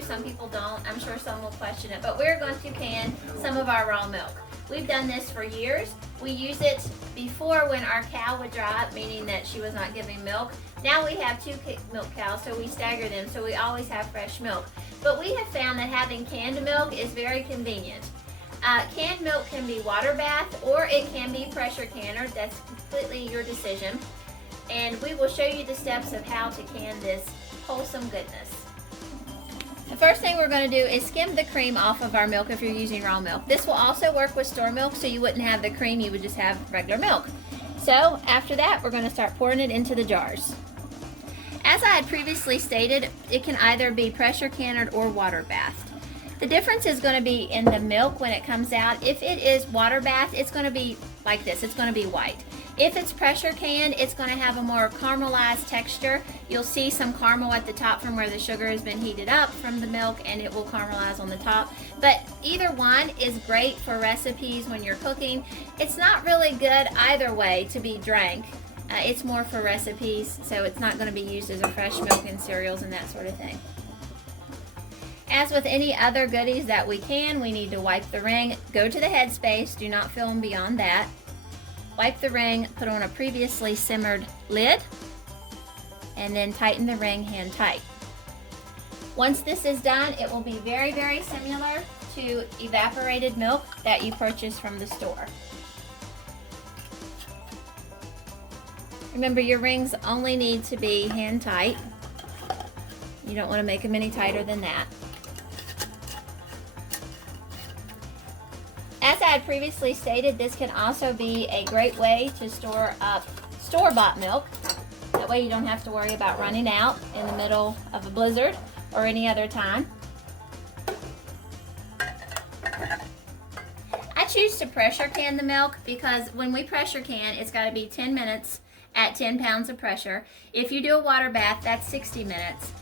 to, some people don't. I'm sure some will question it, but we're going to can some of our raw milk. We've done this for years. We use it before when our cow would dry up, meaning that she was not giving milk. Now we have 2 milk cows, so we stagger them, so we always have fresh milk. But we have found that having canned milk is very convenient. Canned milk can be water bath or it can be pressure cannered. That's completely your decision. And we will show you the steps of how to can this wholesome goodness. The first thing we're going to do is skim the cream off of our milk if you're using raw milk. This will also work with store milk, so you wouldn't have the cream, you would just have regular milk. So after that, we're going to start pouring it into the jars. As I had previously stated, it can either be pressure cannered or water bathed. The difference is going to be in the milk when it comes out. If it is water bath, it's going to be like this. It's going to be white. If it's pressure canned, it's going to have a more caramelized texture. You'll see some caramel at the top from where the sugar has been heated up from the milk, and it will caramelize on the top. But either one is great for recipes when you're cooking. It's not really good either way to be drank. It's more for recipes, so it's not going to be used as a fresh milk in cereals and that sort of thing. As with any other goodies that we can, we need to wipe the ring. Go to the headspace. Do not fill them beyond that. Wipe the ring, put on a previously simmered lid, and then tighten the ring hand tight. Once this is done, it will be very, very similar to evaporated milk that you purchase from the store. Remember, your rings only need to be hand tight. You don't want to make them any tighter than that. As I had previously stated, this can also be a great way to store up store-bought milk. That way you don't have to worry about running out in the middle of a blizzard or any other time. I choose to pressure can the milk because when we pressure can, it's got to be 10 minutes at 10 pounds of pressure. If you do a water bath, that's 60 minutes.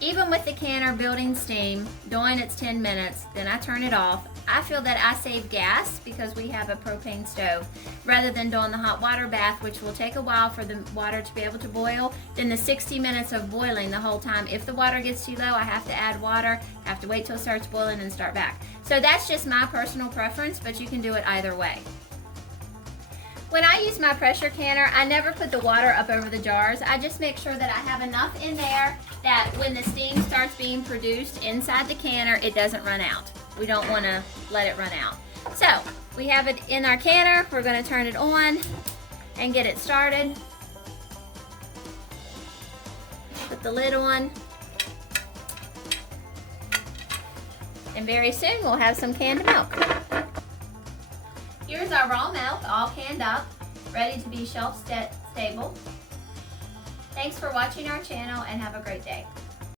Even with the canner building steam, doing its 10 minutes, then I turn it off. I feel that I save gas because we have a propane stove rather than doing the hot water bath, which will take a while for the water to be able to boil. Then the 60 minutes of boiling the whole time. If the water gets too low, I have to add water, have to wait till it starts boiling and start back. So that's just my personal preference, but you can do it either way. When I use my pressure canner, I never put the water up over the jars. I just make sure that I have enough in there that when the steam starts being produced inside the canner, it doesn't run out. We don't want to let it run out. So we have it in our canner. We're going to turn it on and get it started. Put the lid on. And very soon we'll have some canned milk. Here's our raw milk, all canned up, ready to be shelf stable. Thanks for watching our channel and have a great day.